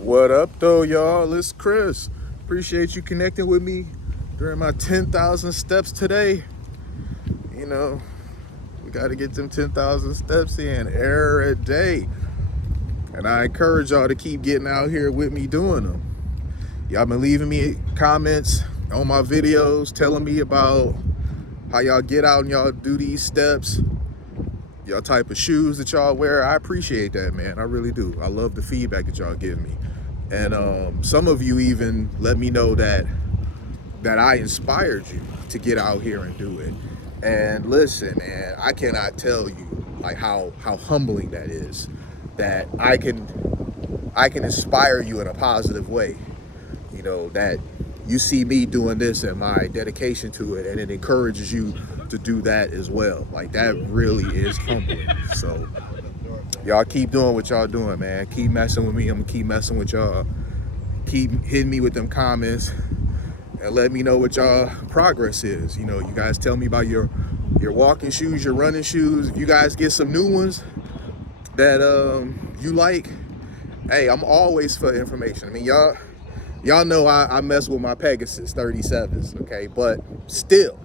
What up, though, y'all? It's Chris. Appreciate you connecting with me during my 10,000 steps today. You know, we got to get them 10,000 steps in every day. And I encourage y'all to keep getting out here with me doing them. Y'all been leaving me comments on my videos telling me about how y'all get out and y'all do these steps, y'all type of shoes that y'all wear. I appreciate that, man. I really do. I love the feedback that y'all give me. And some of you even let me know that I inspired you to get out here and do it. And listen, man, I cannot tell you like how humbling that is, that I can inspire you in a positive way. You know, that you see me doing this and my dedication to it, and it encourages you to do that as well. Like, that really is humbling. So y'all keep doing what y'all doing, man. Keep messing with me. I'm gonna keep messing with y'all. Keep hitting me with them comments and let me know what y'all progress is. You know, you guys tell me about your walking shoes, your running shoes. If you guys get some new ones that you like, hey, I'm always for information. I mean, y'all know I mess with my Pegasus 37s, okay? But still,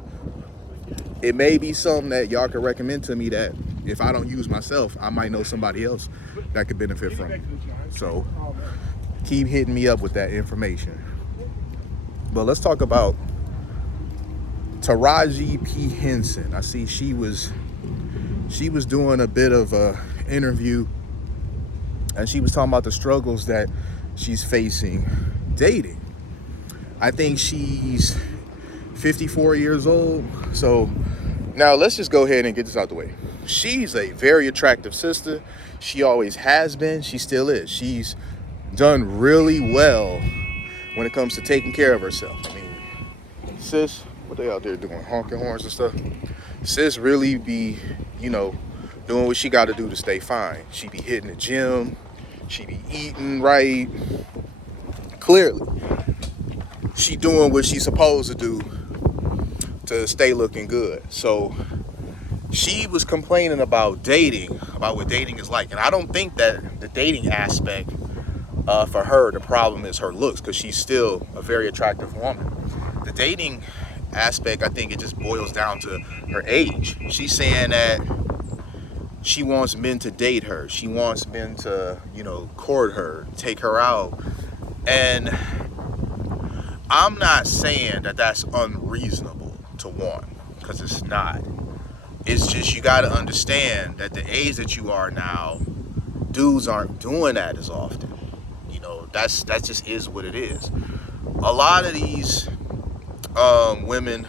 it may be something that y'all can recommend to me that if I don't use myself, I might know somebody else that could benefit from it. So keep hitting me up with that information. But let's talk about Taraji P. Henson. I see she was doing a bit of a interview, and she was talking about the struggles that she's facing dating. I think she's 54 years old. So now let's just go ahead and get this out the way. She's a very attractive sister. She always has been. She still is. She's done really well when it comes to taking care of herself. I mean, sis, what they out there doing? Honking horns and stuff? Sis really be, doing what she got to do to stay fine. She be hitting the gym. She be eating right. Clearly, she doing what she's supposed to do to stay looking good. So she was complaining about dating, about what dating is like. And I don't think that the dating aspect for her, the problem is her looks, because she's still a very attractive woman. The dating aspect, I think it just boils down to her age. She's saying that she wants men to date her. She wants men to, court her, take her out. And I'm not saying that that's unreasonable to want, because it's not. It's just you got to understand that the age that you are now, dudes aren't doing that as often. That just is what it is. A lot of these women,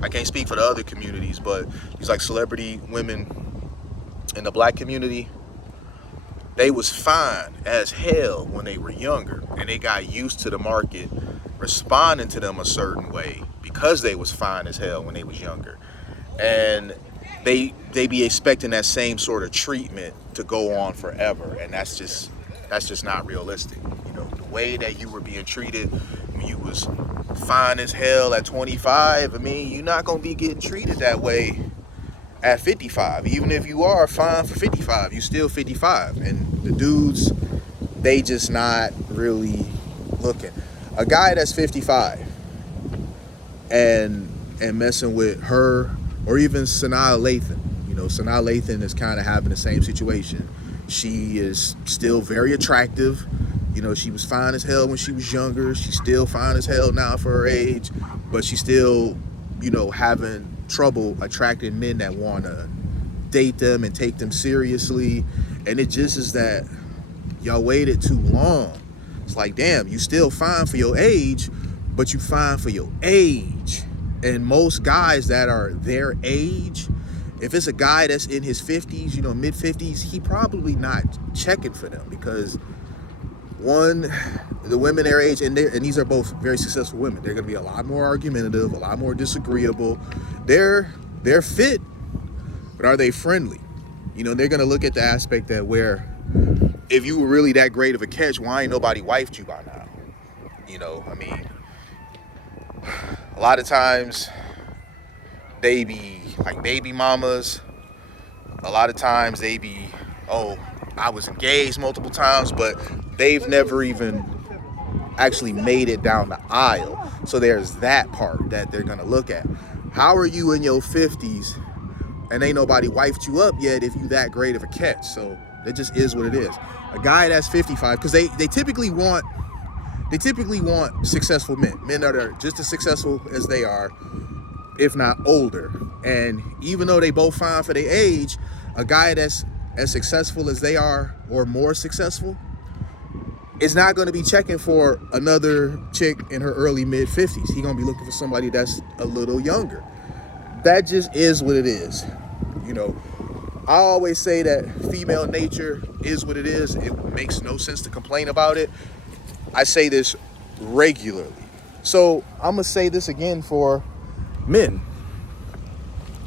I can't speak for the other communities, but these like celebrity women in the black community, they was fine as hell when they were younger, and they got used to the market responding to them a certain way because they was fine as hell when they was younger, and they be expecting that same sort of treatment to go on forever, and that's just not realistic. The way that you were being treated when you was fine as hell at 25, I mean, you're not gonna be getting treated that way at 55. Even if you are fine for 55, you still 55. And the dudes, they just not really looking. A guy that's 55 and messing with her, or even Sanaa Lathan. Sanaa Lathan is kind of having the same situation. She is still very attractive. She was fine as hell when she was younger. She's still fine as hell now for her age, but she's still, having trouble attracting men that want to date them and take them seriously. And it just is that y'all waited too long. It's like, damn, you still fine for your age, but you fine for your age. And most guys that are their age, if it's a guy that's in his 50s, mid 50s, he probably not checking for them, because one, the women their age, and these are both very successful women, they're going to be a lot more argumentative, a lot more disagreeable. They're fit, but are they friendly? They're going to look at the aspect that where, if you were really that great of a catch, why ain't nobody wifed you by now? I mean, a lot of times they be like baby mamas. A lot of times they be, oh, I was engaged multiple times, but they've never even actually made it down the aisle. So there's that part that they're gonna look at. How are you in your 50s and ain't nobody wifed you up yet if you that great of a catch? So it just is what it is. A guy that's 55, because they typically want successful men that are just as successful as they are, if not older. And even though they both fine for their age, a guy that's as successful as they are or more successful is not going to be checking for another chick in her early mid 50s. He's going to be looking for somebody that's a little younger. That just is what it is. You know, I always say that female nature is what it is. It makes no sense to complain about it. I say this regularly. So I'm going to say this again for men.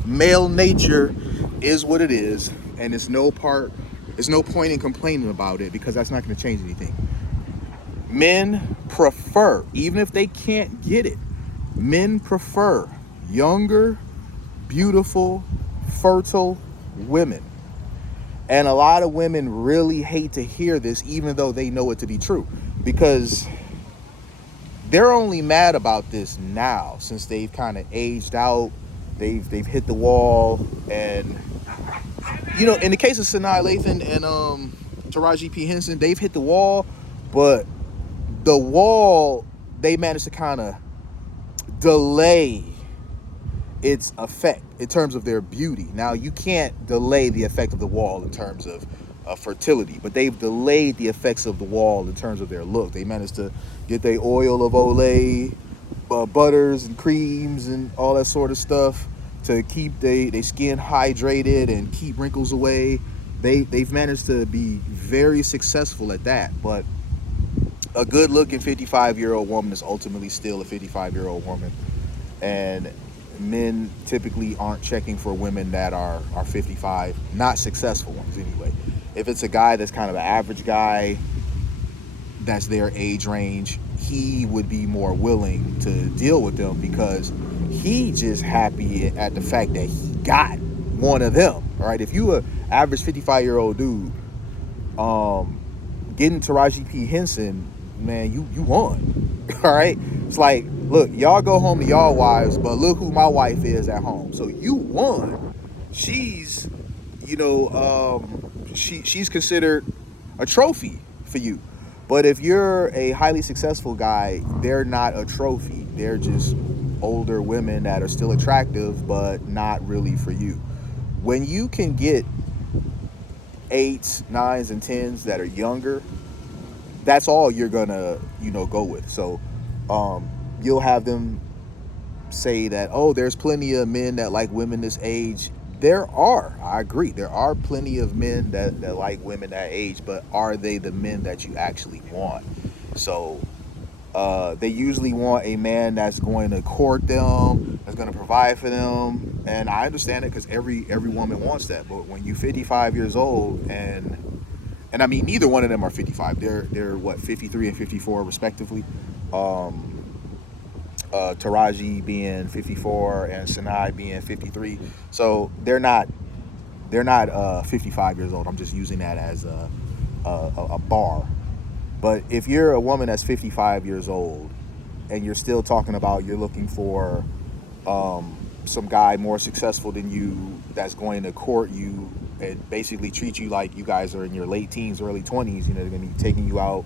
Male nature is what it is, and it's no point in complaining about it, because that's not going to change anything. Men prefer, even if they can't get it, men prefer younger, beautiful, fertile women. And a lot of women really hate to hear this, even though they know it to be true, because they're only mad about this now, since they've kind of aged out, they've hit the wall. And you know, in the case of Sanaa Lathan and Taraji P Henson, they've hit the wall, but the wall, they managed to kind of delay its effect in terms of their beauty. Now, you can't delay the effect of the wall in terms of fertility, but they've delayed the effects of the wall in terms of their look. They managed to get their oil of Olay, butters and creams and all that sort of stuff to keep their skin hydrated and keep wrinkles away. They've managed to be very successful at that. But a good-looking 55-year-old woman is ultimately still a 55-year-old woman. And men typically aren't checking for women that are 55, not successful ones anyway. If it's a guy that's kind of an average guy, that's their age range, he would be more willing to deal with them, because he just happy at the fact that he got one of them. All right, if you a average 55-year-old dude, getting Taraji P Henson, man, you won. All right, it's like, look, y'all go home to y'all wives, but look who my wife is at home. So you won. She's, you know, she's considered a trophy for you. But if you're a highly successful guy, they're not a trophy. They're just older women that are still attractive, but not really for you. When you can get 8s, 9s, and 10s that are younger, that's all you're gonna, you know, go with. So you'll have them say that, oh, there's plenty of men that like women this age. There are, I agree, there are plenty of men that like women that age, but are they the men that you actually want? So they usually want a man that's going to court them, that's going to provide for them. And I understand it, because every woman wants that. But when you're 55 years old, and I mean, neither one of them are 55. They're what, 53 and 54 respectively. Taraji being 54 and Sanaa being 53. So they're not 55 years old. I'm just using that as a bar. But if you're a woman that's 55 years old and you're still talking about you're looking for some guy more successful than you, that's going to court you and basically treat you like you guys are in your late teens, early 20s, you know, they're going to be taking you out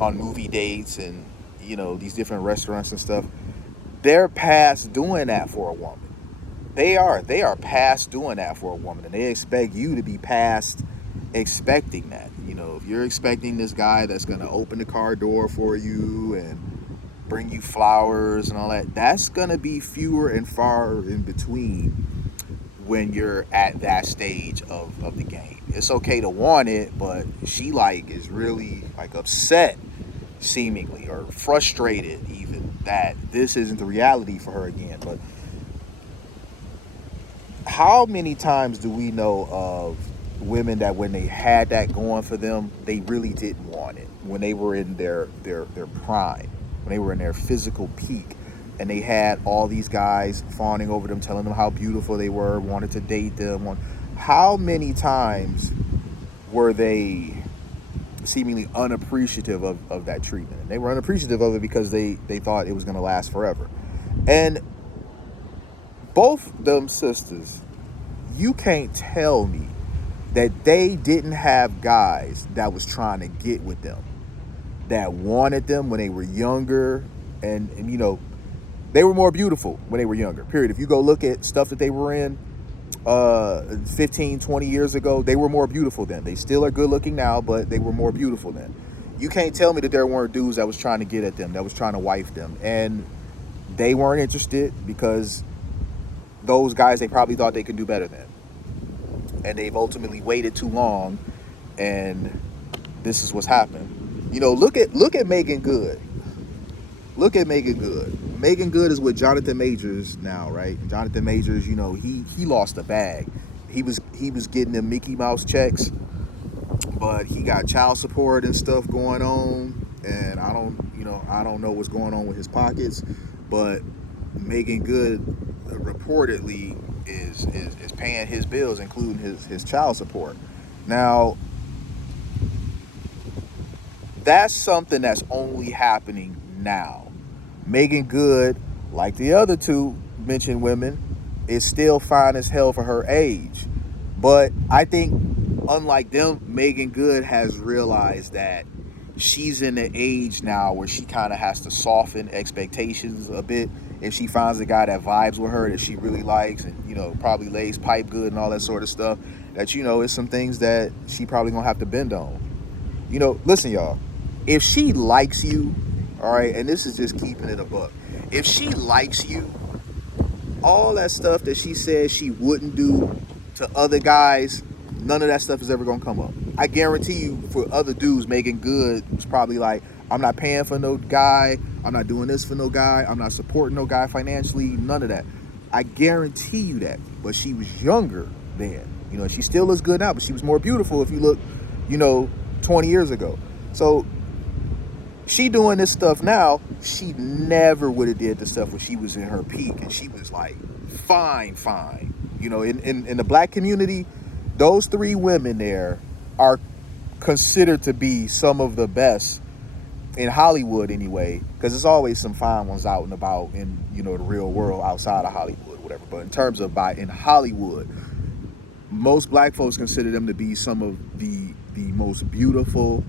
on movie dates and, you know, these different restaurants and stuff. They're past doing that for a woman. They are past doing that for a woman, and they expect you to be past expecting that. You know, if you're expecting this guy that's going to open the car door for you and bring you flowers and all that, that's going to be fewer and far in between when you're at that stage of the game. It's okay to want it, but she is really upset, seemingly, or frustrated even, that this isn't the reality for her again. But how many times do we know of women that when they had that going for them, they really didn't want it, when they were in their prime, when they were in their physical peak, and they had all these guys fawning over them, telling them how beautiful they were, wanted to date them? How many times were they seemingly unappreciative of that treatment. And they were unappreciative of it because they thought it was going to last forever. And both them sisters, you can't tell me that they didn't have guys that was trying to get with them, that wanted them when they were younger. And you know, they were more beautiful when they were younger, period. If you go look at stuff that they were in 15, 20 years ago, they were more beautiful then. They still are good looking now, but they were more beautiful then. You can't tell me that there weren't dudes that was trying to get at them, that was trying to wife them. And they weren't interested because those guys, they probably thought they could do better than. And they've ultimately waited too long, and this is what's happened. You know, look at Megan Good. Look at Megan Good. Megan Good is with Jonathan Majors now, right? Jonathan Majors, you know, he lost a bag. He was getting them Mickey Mouse checks, but he got child support and stuff going on, and I don't know what's going on with his pockets, but Megan Good reportedly is paying his bills, including his child support. Now, that's something that's only happening now. Megan Good, like the other two mentioned women, is still fine as hell for her age. But I think, unlike them, Megan Good has realized that she's in the age now where she kind of has to soften expectations a bit. If she finds a guy that vibes with her, that she really likes, and, you know, probably lays pipe good and all that sort of stuff, that, you know, it's some things that she probably gonna have to bend on. You know, listen, y'all, if she likes you, all right, and this is just keeping it a buck, if she likes you, all that stuff that she says she wouldn't do to other guys, none of that stuff is ever gonna come up. I guarantee you, for other dudes, Megan Good was probably like, I'm not paying for no guy, I'm not doing this for no guy, I'm not supporting no guy financially, none of that. I guarantee you that. But she was younger then. You know, she still looks good now, but she was more beautiful if you look, you know, 20 years ago. So she doing this stuff now. She never would have did the stuff when she was in her peak and she was like fine. You know, in the black community, those three women there are considered to be some of the best in Hollywood anyway, because there's always some fine ones out and about in, you know, the real world outside of Hollywood, whatever. But in terms of in Hollywood, most black folks consider them to be some of the most beautiful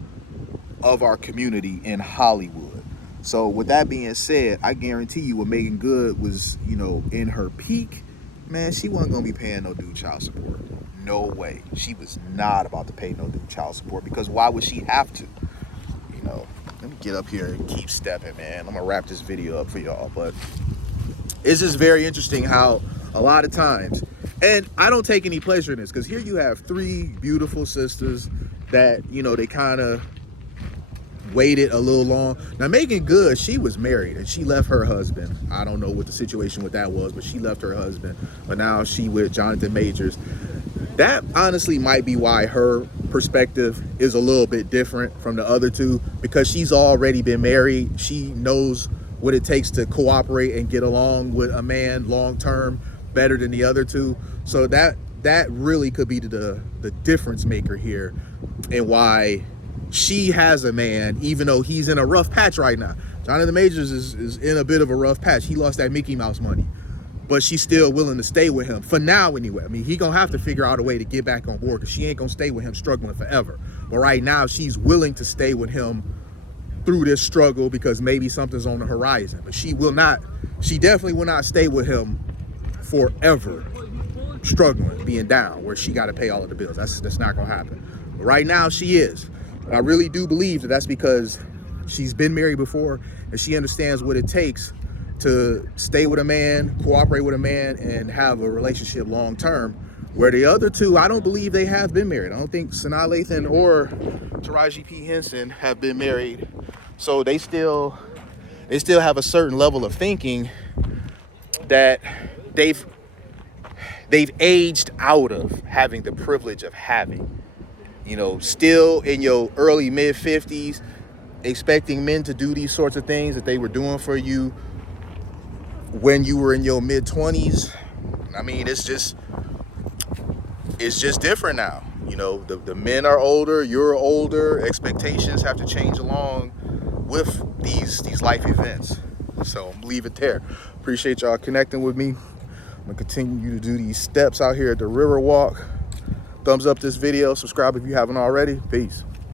of our community in Hollywood. So with that being said, I guarantee you when Megan Good was, you know, in her peak, man, she wasn't gonna be paying no dude child support. No way. She was not about to pay no dude child support, because why would she have to? You know, let me get up here and keep stepping, man. I'm gonna wrap this video up for y'all, but it's just very interesting how a lot of times, and I don't take any pleasure in this, because here you have three beautiful sisters that, you know, they kind of waited a little long. Now, Megan Good, she was married and she left her husband. I don't know what the situation with that was, but she left her husband. But now she with Jonathan Majors. That honestly might be why her perspective is a little bit different from the other two, because she's already been married. She knows what it takes to cooperate and get along with a man long term better than the other two. So that really could be the difference maker here, and why she has a man, even though he's in a rough patch right now. Jonathan Majors is in a bit of a rough patch. He lost that Mickey Mouse money, but she's still willing to stay with him for now anyway. I mean, he gonna have to figure out a way to get back on board, because she ain't gonna stay with him struggling forever. But right now, she's willing to stay with him through this struggle, because maybe something's on the horizon. But she definitely will not stay with him forever, struggling, being down, where she got to pay all of the bills. That's not gonna happen. But right now, she is. I really do believe that that's because she's been married before, and she understands what it takes to stay with a man, cooperate with a man, and have a relationship long term. Where the other two, I don't believe they have been married. I don't think Sanaa Lathan or Taraji P. Henson have been married. So they still have a certain level of thinking that they've aged out of having the privilege of having. You know, still in your early mid 50s, expecting men to do these sorts of things that they were doing for you when you were in your mid 20s. I mean, it's just different now. You know, the men are older, you're older, expectations have to change along with these life events. So I'm leave it there. Appreciate y'all connecting with me. I'm gonna continue to do these steps out here at the river walk. Thumbs up this video, subscribe if you haven't already. Peace.